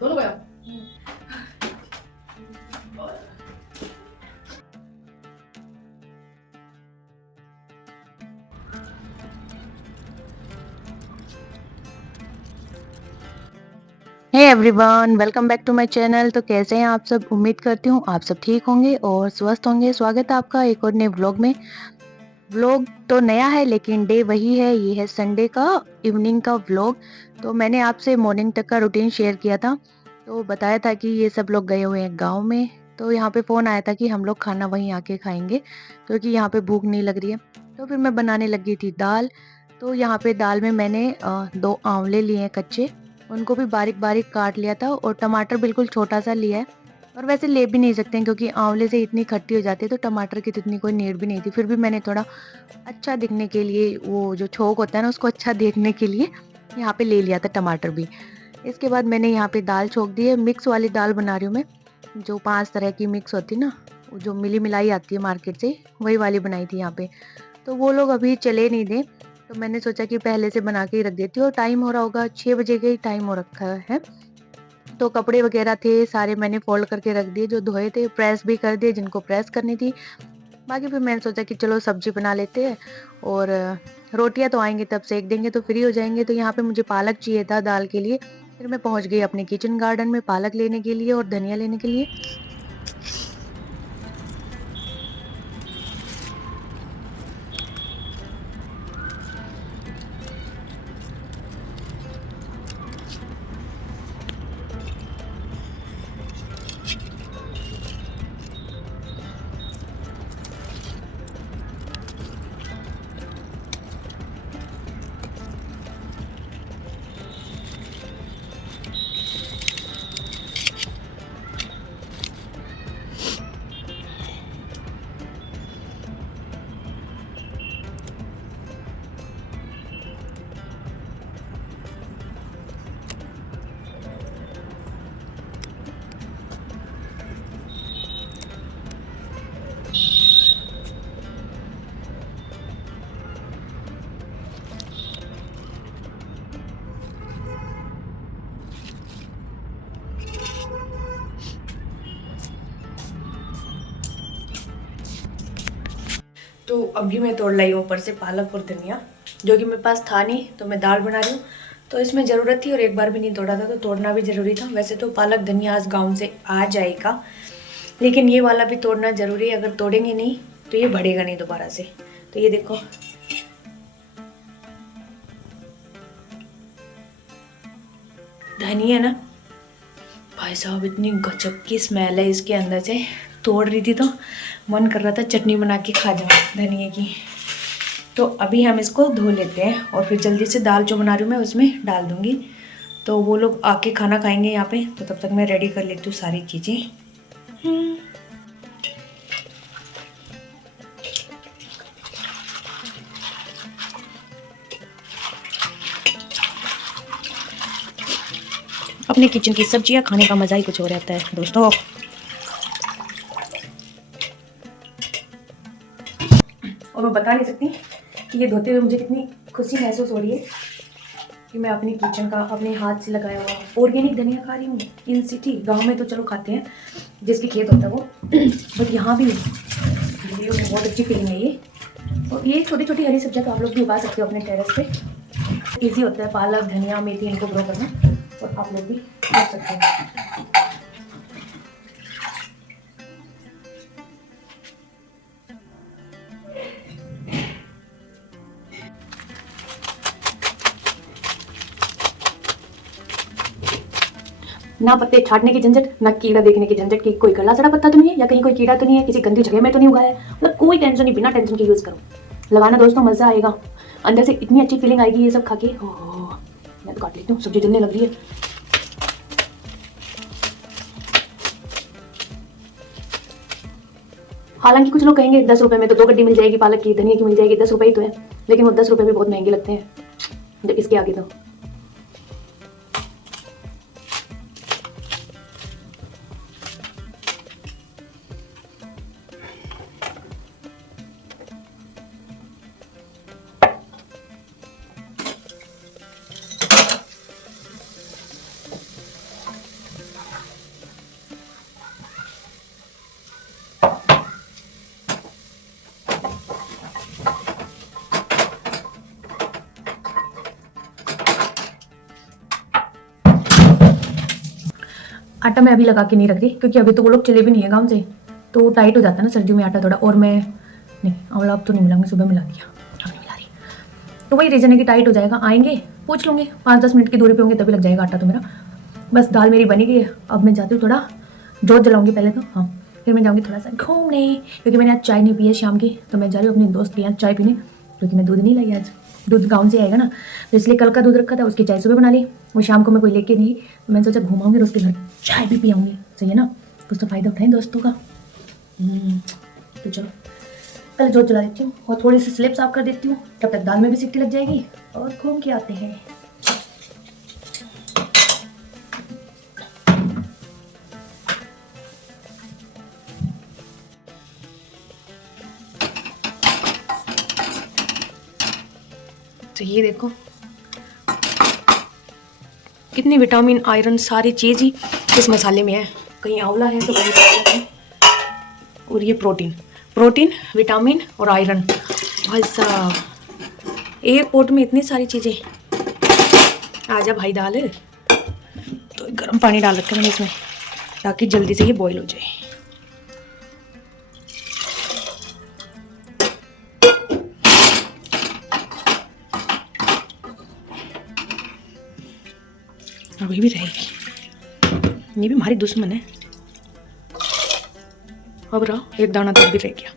दोनों गया। Hey everyone, welcome back to my channel. तो कैसे हैं आप सब? उम्मीद करती हूँ आप सब ठीक होंगे और स्वस्थ होंगे। स्वागत है आपका एक और नए व्लॉग में। व्लॉग तो नया है लेकिन डे वही है। ये है संडे का इवनिंग का व्लॉग। तो मैंने आपसे मॉर्निंग तक का रूटीन शेयर किया था। तो बताया था कि ये सब लोग गए हुए हैं गाँव में। तो यहाँ पे फ़ोन आया था कि हम लोग खाना वहीं आके खाएंगे क्योंकि यहाँ पे भूख नहीं लग रही है। तो फिर मैं बनाने लगी थी दाल। तो यहाँ पे दाल में मैंने 2 आंवले लिए हैं कच्चे। उनको भी बारीक-बारीक काट लिया था और टमाटर बिल्कुल छोटा-सा लिया है। और वैसे ले भी नहीं सकते हैं क्योंकि आंवले से इतनी खट्टी हो जाती है तो टमाटर की तो इतनी कोई नीड भी नहीं थी। फिर भी मैंने थोड़ा अच्छा दिखने के लिए वो जो छोक होता है ना उसको अच्छा देखने के लिए यहाँ पे ले लिया था टमाटर भी। इसके बाद मैंने यहाँ पे दाल छोंक दी है। मिक्स वाली दाल बना रही हूँ मैं, जो 5 तरह की मिक्स होती है ना, वो जो मिली-मिलाई आती है मार्केट से, वही वाली बनाई थी यहाँ पे। तो वो लोग अभी चले नहीं थे, तो मैंने सोचा कि पहले से बना के ही रख देती हूँ और टाइम हो रहा होगा 6 बजे का ही टाइम हो रखा है। तो कपड़े वगैरह थे सारे मैंने फ़ोल्ड करके रख दिए, जो धोए थे, प्रेस भी कर दिए जिनको प्रेस करनी थी। बाकी फिर मैंने सोचा कि चलो सब्जी बना लेते हैं और रोटियां तो आएंगी तब सेक देंगे तो फ्री हो जाएंगे। तो यहाँ पे मुझे पालक चाहिए था दाल के लिए। फिर मैं पहुंच गई अपने किचन गार्डन में पालक लेने के लिए और धनिया लेने के लिए। तो अभी मैं तोड़ लाई हूँ ऊपर से पालक और धनिया, जो कि मेरे पास था नहीं, तो मैं दाल बना रही हूँ। तो इसमें ज़रूरत थी और एक बार भी नहीं तोड़ा था तो तोड़ना भी ज़रूरी था। वैसे तो पालक धनिया आज गाँव से आ जाएगा, लेकिन ये वाला भी तोड़ना ज़रूरी है। अगर तोड़ेंगे नहीं तो ये बढ़ेगा नहीं दोबारा से। तो ये देखो, धनिया ना भाई साहब, इतनी गजब की स्मेल है इसके अंदर से। तोड़ रही थी तो मन कर रहा था चटनी बना के खा जाऊँ धनिया की। तो अभी हम इसको धो लेते हैं और फिर जल्दी से दाल जो बना रही हूँ मैं उसमें डाल दूँगी। तो वो लोग आके खाना खाएंगे यहाँ पे, तो तब तक मैं रेडी कर लेती हूँ सारी चीज़ें। अपने किचन की सब्जियाँ खाने का मज़ा ही कुछ और रहता है दोस्तों। और मैं बता नहीं सकती कि ये धोते हुए मुझे कितनी खुशी महसूस हो रही है कि मैं अपनी किचन का अपने हाथ से लगाया हुआ ऑर्गेनिक धनिया खा रही हूँ इन सिटी। गांव में तो चलो खाते हैं, जिसके खेत होता है वो, बट यहाँ भी वीडियो में बहुत अच्छी फीलिंग है ये। और ये छोटी छोटी हरी सब्जियाँ तो आप लोग भी उगा सकते हो अपने टेरेस पे। ईजी होता है पालक धनिया मेथी इनको ग्रो करना, और आप लोग भी कर सकते हैं। ना पत्ते छाटने की झंझट, ना कीड़ा देखने की झंझट कि कोई गला सड़ा पत्ता तो नहीं है या कहीं कोई कीड़ा तो नहीं है, किसी गंदी जगह में तो नहीं उगाया है। मतलब कोई टेंशन नहीं, बिना टेंशन के यूज़ करो। लगाना दोस्तों, मज़ा आएगा। अंदर से इतनी अच्छी फीलिंग आएगी ये सब खा के। ओह, मैं तो काट लेती हूँ, सब्जी जलने लग रही है। हालांकि कुछ लोग कहेंगे 10 रुपये में तो 2 गड्डी मिल जाएगी पालक की, धनिया की मिल जाएगी, 10 रुपये ही तो है। लेकिन वो 10 रुपये भी बहुत महंगे लगते हैं जब इसके आगे तो। आटा मैं अभी लगा के नहीं रख रही क्योंकि अभी तो वो लोग चले भी नहीं है गाँव से, तो टाइट हो जाता है ना सर्दियों में आटा थोड़ा। और मैं नहीं, आंवला अब तो नहीं मिलाऊंगी, सुबह मिला दिया, अब नहीं मिला रही। तो वही रीज़न है कि टाइट हो जाएगा। आएंगे पूछ लूँगी, 5-10 मिनट की दूरी पे होंगे तभी लग जाएगा आटा तो मेरा। बस दाल मेरी बनी गई है, अब मैं जाती हूँ थोड़ा जोत जलाऊंगी पहले तो, हाँ फिर मैं जाऊँगी थोड़ा सा घूमने, क्योंकि मैंने आज चाय नहीं पी है शाम की, तो मैं जा रही हूँ अपने दोस्त के यहाँ चाय पीने, क्योंकि मैं दूध नहीं लाई आज, दूध गाँव से आएगा ना, तो इसलिए कल का दूध रखा था, उसकी चाय सुबह बना ली, वो शाम को मैं कोई लेके नहीं, तो मैंने सोचा घुमाऊंगी और उसके घर चाय भी पी आऊँगी, सही है ना, कुछ तो फ़ायदा उठाएं दोस्तों का। तो चलो पहले जोत जला देती हूँ और थोड़ी सी स्लेब साफ कर देती हूँ, तब तक दाल में भी सीटी लग जाएगी और घूम के आते हैं। तो ये देखो कितनी विटामिन आयरन सारी चीज़ ही इस मसाले में है, कहीं आंवला है तो कहीं पालक है, और ये प्रोटीन प्रोटीन विटामिन और आयरन, भाई साहब एक पोट में इतनी सारी चीज़ें। आजा भाई दाल, तो गर्म पानी डाल रखा है मैंने इसमें ताकि जल्दी से ये बॉईल हो जाए। अभी भी रहेगी, ये भी हमारी दुश्मन है। अब रहा एक दाना तो भी रह गया।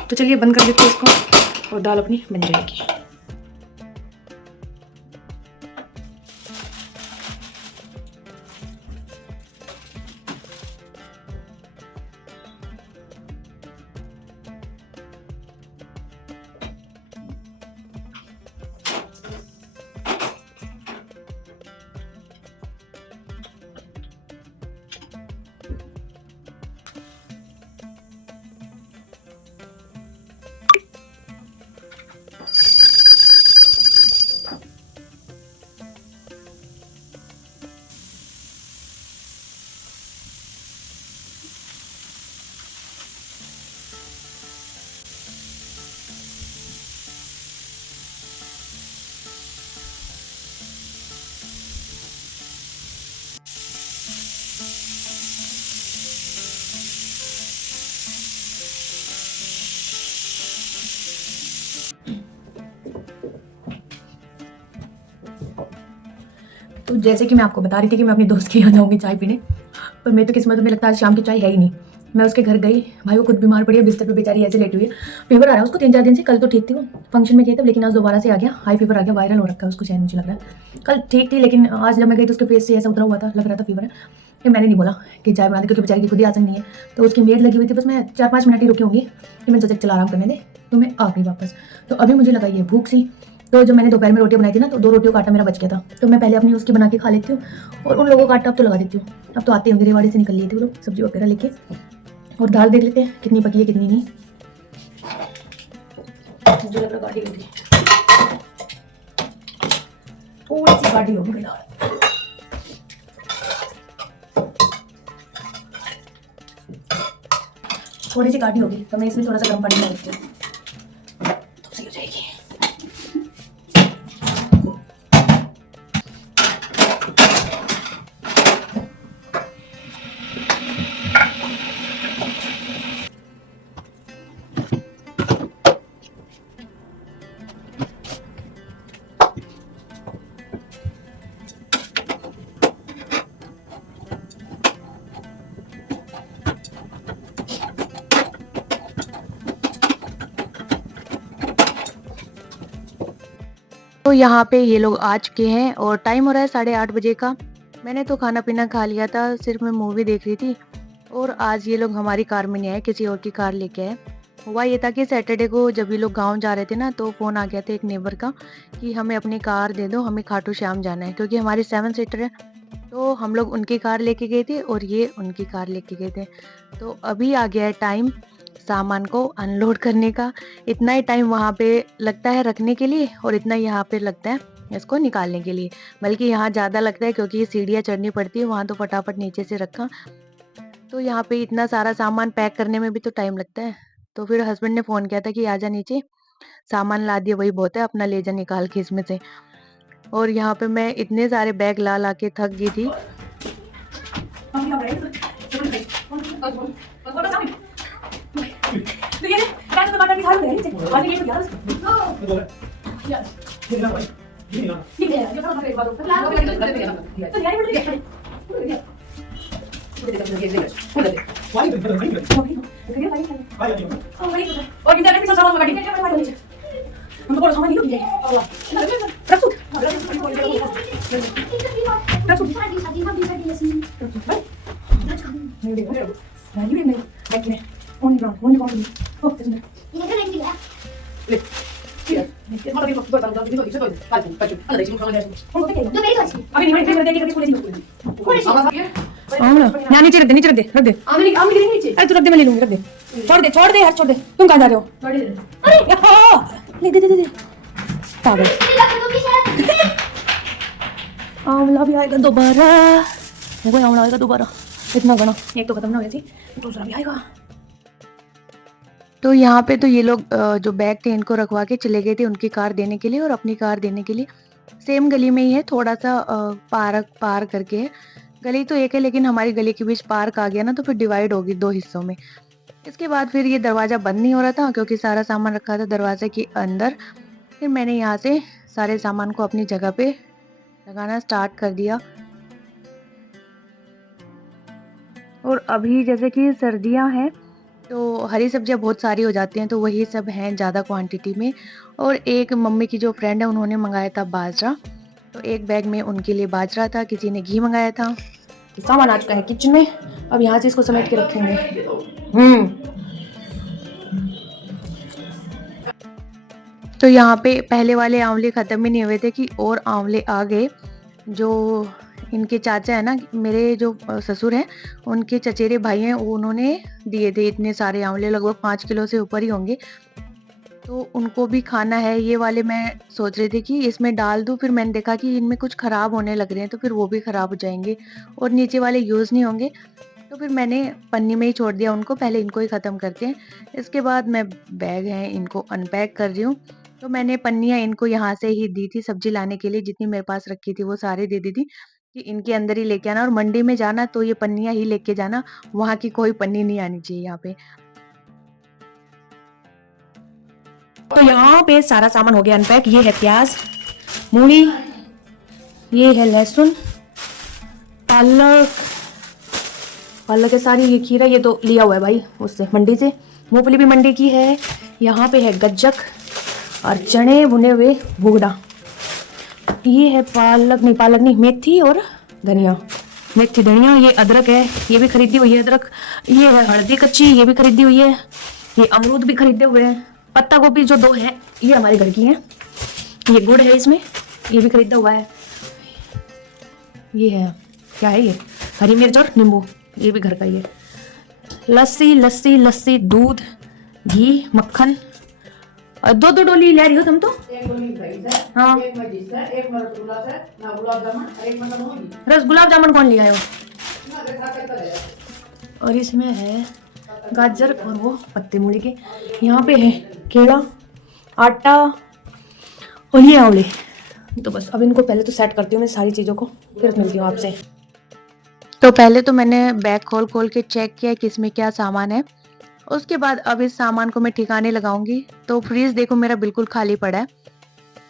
तो चलिए बंद कर देते हैं इसको और दाल अपनी बन जाएगी। तो जैसे कि मैं आपको बता रही थी कि मैं अपने दोस्त के यहाँ जाऊँगी चाय पीने, पर मेरी तो किस्मत में लगता है आज शाम की चाय है ही नहीं। मैं उसके घर गई, भाई वो खुद बीमार पड़ी है, बिस्तर पे बेचारी ऐसे लेटी हुई है, फीवर आ रहा है उसको 3-4 दिन से। कल तो ठीक थी, वो फंक्शन में गए थे, लेकिन आज दोबारा से आ गया, हाई फीवर आ गया, वायरल हो रखा है उसको, शायद मुझे लग रहा है। कल ठीक थी लेकिन आज जब मैं गई तो उसके फेस से ऐसा उतरा हुआ था, लग रहा था फीवर है। फिर मैंने नहीं बोला कि चाय बना दे, क्योंकि बेचारी की खुद ही आसन नहीं है, तो उसकी मेड लगी हुई थी, बस मैं 4-5 मिनट ही रुकी होंगी, कि मैंने सोचा चला आराम करने दे, तो मैं आ गई वापस। तो अभी मुझे लगाई है भूख सी, तो जब मैंने दोपहर में रोटियां बनाई थी ना, तो 2 रोटियों का आटा मेरा बच गया था, तो मैं पहले अपनी उसकी बना के खा लेती हूँ और उन लोगों का आटा अब तो लगा देती हूँ। अब तो आते होंगे, रेवाड़ी से निकल लिए थे वो लोग सब्जी वगैरह लेके। और दाल देख लेते हैं कितनी पकी है कितनी नहीं, मुझे लग रहा गाढ़ी होगी, थोड़ी सी गाढ़ी होगी दाल। थोड़ी सी गाढ़ी होगी तो मैं इसमें थोड़ा सा गर्म पानी डाल देती हूँ, तो सही हो जाएगी। तो यहाँ पे ये लोग आ चुके हैं और टाइम हो रहा है 8:30 बजे का। मैंने तो खाना पीना खा लिया था, सिर्फ मैं मूवी देख रही थी। और आज ये लोग हमारी कार में नहीं आए, किसी और की कार लेके आए। हुआ ये था कि सैटरडे को जब ये लोग गांव जा रहे थे ना, तो फ़ोन आ गया था एक नेबर का कि हमें अपनी कार दे दो, हमें खाटू श्याम जाना है, क्योंकि हमारी 7 सीटर है। तो हम लोग उनकी कार लेके गए थे और ये उनकी कार लेके गए थे। तो अभी आ गया है टाइम सामान को अनलोड करने का। इतना ही टाइम वहाँ पे लगता है रखने के लिए और इतना यहाँ पे लगता है इसको निकालने के लिए। बल्कि यहाँ ज़्यादा लगता है क्योंकि ये सीढ़ियाँ चढ़नी पड़ती है, वहाँ तो फटाफट नीचे से रखा। तो यहाँ पे इतना सारा सामान पैक करने में भी तो टाइम लगता है। तो फिर हस्बैंड ने फ़ोन किया था कि आजा नीचे, सामान ला दिया वही बहुत है, अपना ले जा निकाल के इसमें से। और यहाँ पे मैं इतने सारे बैग ला ला के थक गई थी। यहाँ नीचे रख दे, नीचे रख दे, रख दे। अरे तू रख दे, मैं ले लूंगी, रख दे। छोड़ दे यार, छोड़ दे। तुम कहाँ जा रहे हो? अरे ले दे दे दे दे। पागल। आंवला भी आएगा दोबारा, देखो आंवला आएगा दोबारा। इतना घना, एक तो खत्म ना हो गई थी, दूसरा भी आएगा। तो यहाँ पे तो ये लोग जो बैग थे इनको रखवा के चले गए थे उनकी कार देने के लिए और अपनी कार देने के लिए। सेम गली में ही है, थोड़ा सा पार करके है। गली तो एक है लेकिन हमारी गली के बीच पार्क आ गया ना, तो फिर डिवाइड होगी 2 हिस्सों में। इसके बाद फिर ये दरवाज़ा बंद नहीं हो रहा था क्योंकि सारा सामान रखा था दरवाजे के अंदर। फिर मैंने यहाँ से सारे सामान को अपनी जगह पे लगाना स्टार्ट कर दिया। और अभी जैसे कि सर्दियाँ हैं तो हरी सब्जियाँ बहुत सारी हो जाती हैं, तो वही सब हैं ज़्यादा क्वांटिटी में। और एक मम्मी की जो फ्रेंड है उन्होंने मंगाया था बाजरा, तो एक बैग में उनके लिए बाजरा था, किसी ने घी मंगाया था। सामान आ चुका है किचन में, अब यहाँ से इसको समेट के रखेंगे। तो यहाँ पे पहले वाले आंवले ख़त्म ही नहीं हुए थे कि और आंवले आ गए। जो इनके चाचा है ना, मेरे जो ससुर हैं उनके चचेरे भाई हैं, उन्होंने दिए थे इतने सारे आंवले, लगभग 5 किलो से ऊपर ही होंगे। तो उनको भी खाना है। ये वाले मैं सोच रही थी कि इसमें डाल दूं, फिर मैंने देखा कि इनमें कुछ ख़राब होने लग रहे हैं तो फिर वो भी ख़राब हो जाएंगे और नीचे वाले यूज़ नहीं होंगे। तो फिर मैंने पन्नी में ही छोड़ दिया उनको, पहले इनको ही ख़त्म करते हैं। इसके बाद मैं बैग हैं इनको अनपैक कर रही हूँ। तो मैंने पन्नियाँ इनको यहाँ से ही दी थी सब्जी लाने के लिए, जितनी मेरे पास रखी थी वो सारी दे दी थी कि इनके अंदर ही लेके आना, और मंडी में जाना तो ये पन्नियाँ ही लेके जाना, वहाँ की कोई पन्नी नहीं आनी चाहिए यहाँ पे। तो यहाँ पे सारा सामान हो गया अनपैक। ये है प्याज, मूली, ये है लहसुन, पालक है सारी, ये खीरा ये तो लिया हुआ है भाई उससे मंडी से, मूंगफली भी मंडी की है। यहाँ पे है गज्जक और चने भुने हुए भुगड़ा। ये है पालक नहीं मेथी और धनिया, मेथी धनिया। ये अदरक है, ये भी खरीदी हुई है अदरक। ये है हल्दी कच्ची, ये भी खरीदी हुई है। ये अमरूद भी खरीदे हुए हैं। पत्ता गोभी जो 2 है ये हमारे घर की हैं। ये गुड़ है इसमें, ये भी खरीदा हुआ है। ये है क्या है, ये हरी मिर्च और नींबू, ये भी घर का ही है। लस्सी, दूध, घी, मक्खन। 2 डोली ले रही हो तुम तो? हाँ, गुलाब जामुन कौन ले आए हो? और इसमें है गाजर और वो पत्ते मूली के। यहाँ पे है केला, आटा और ये आंवले। तो बस अब इनको पहले तो सेट करती हूँ मैं सारी चीज़ों को, फिर मिलती हूँ आपसे। तो पहले तो मैंने बैग खोल के चेक किया कि इसमें क्या सामान है। उसके बाद अब इस सामान को मैं ठिकाने लगाऊंगी। तो फ्रीज देखो मेरा बिल्कुल खाली पड़ा है,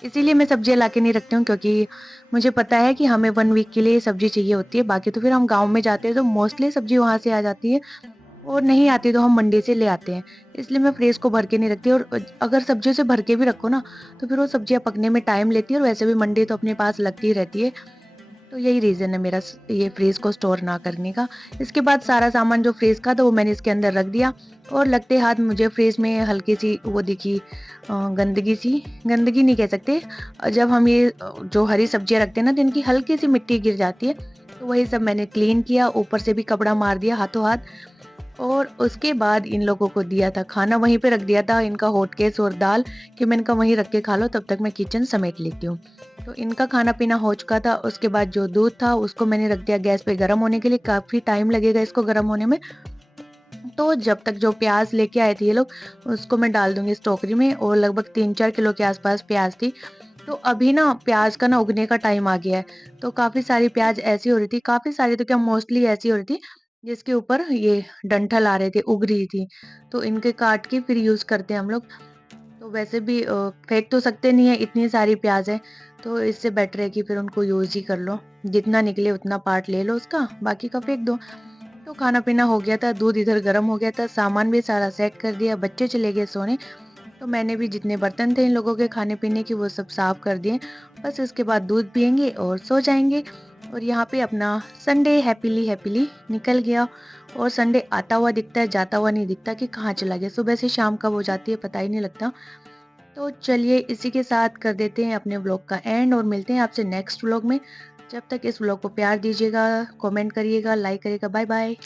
इसीलिए मैं सब्जियां लाके नहीं रखती हूँ, क्योंकि मुझे पता है कि हमें 1 वीक के लिए सब्जी चाहिए होती है। बाकी तो फिर हम गांव में जाते हैं तो मोस्टली सब्जी वहाँ से आ जाती है, और नहीं आती तो हम मंडी से ले आते हैं। इसलिए मैं फ्रीज को भर के नहीं रखती। और अगर सब्जियों से भर के भी रखो ना तो फिर वो सब्जियां पकने में टाइम लेती है, और वैसे भी मंडी तो अपने पास लगती ही रहती है। तो यही रीज़न है मेरा ये फ्रीज को स्टोर ना करने का। इसके बाद सारा सामान जो फ्रीज का था वो मैंने इसके अंदर रख दिया, और लगते हाथ मुझे फ्रीज में हल्की सी वो दिखी गंदगी नहीं कह सकते, जब हम ये जो हरी सब्जियां रखते हैं ना तो इनकी हल्की सी मिट्टी गिर जाती है। तो वही सब मैंने क्लीन किया, ऊपर से भी कपड़ा मार दिया हाथों हाथ, और उसके बाद इन लोगों को दिया था खाना, वहीं पे रख दिया था इनका हॉटकेस और दाल कि मैं इनका वहीं रख के खा लो, तब तक मैं किचन समेट लेती हूँ। तो इनका खाना पीना हो चुका था। उसके बाद जो दूध था उसको मैंने रख दिया गैस पे गर्म होने के लिए, काफ़ी टाइम लगेगा इसको गर्म होने में। तो जब तक जो प्याज़ लेके आए थे ये लोग, उसको मैं डाल दूँगी इस टोकरी में, और लगभग 3-4 किलो के आस-पास प्याज़ थी। तो अभी ना प्याज़ का ना उगने का टाइम आ गया है, तो काफ़ी सारी प्याज़ ऐसी हो रही थी, काफ़ी सारी तो क्या मोस्टली ऐसी हो रही थी, जिसके ऊपर ये डंठल आ रहे थे, उग रही थी। तो इनके काट के फिर यूज़ करते हैं हम लोग। तो वैसे भी फेंक तो सकते नहीं है, इतनी सारी प्याज़ है, तो इससे बेटर है कि फिर उनको यूज़ ही कर लो। जितना निकले उतना पार्ट ले लो उसका, बाकी का फेंक दो। तो खाना-पीना हो गया था, दूध इधर गरम हो गया था, सामान भी सारा सेट कर दिया, बच्चे चले गए सोने। तो मैंने भी जितने बर्तन थे इन लोगों के खाने-पीने के वो सब साफ कर दिए। बस इसके बाद दूध पिएँगे और सो जाएँगे। और यहाँ पे अपना संडे हैपीली हैपीली निकल गया, और संडे आता हुआ दिखता है, जाता हुआ नहीं दिखता कि कहाँ चला गया। सुबह से शाम कब हो जाती है पता ही नहीं लगता। तो चलिए इसी के साथ कर देते हैं अपने व्लॉग का एंड, और मिलते हैं आपसे नेक्स्ट व्लॉग में। जब तक इस व्लॉग को प्यार दीजिएगा, कमेंट करिएगा, लाइक करिएगा। Bye bye.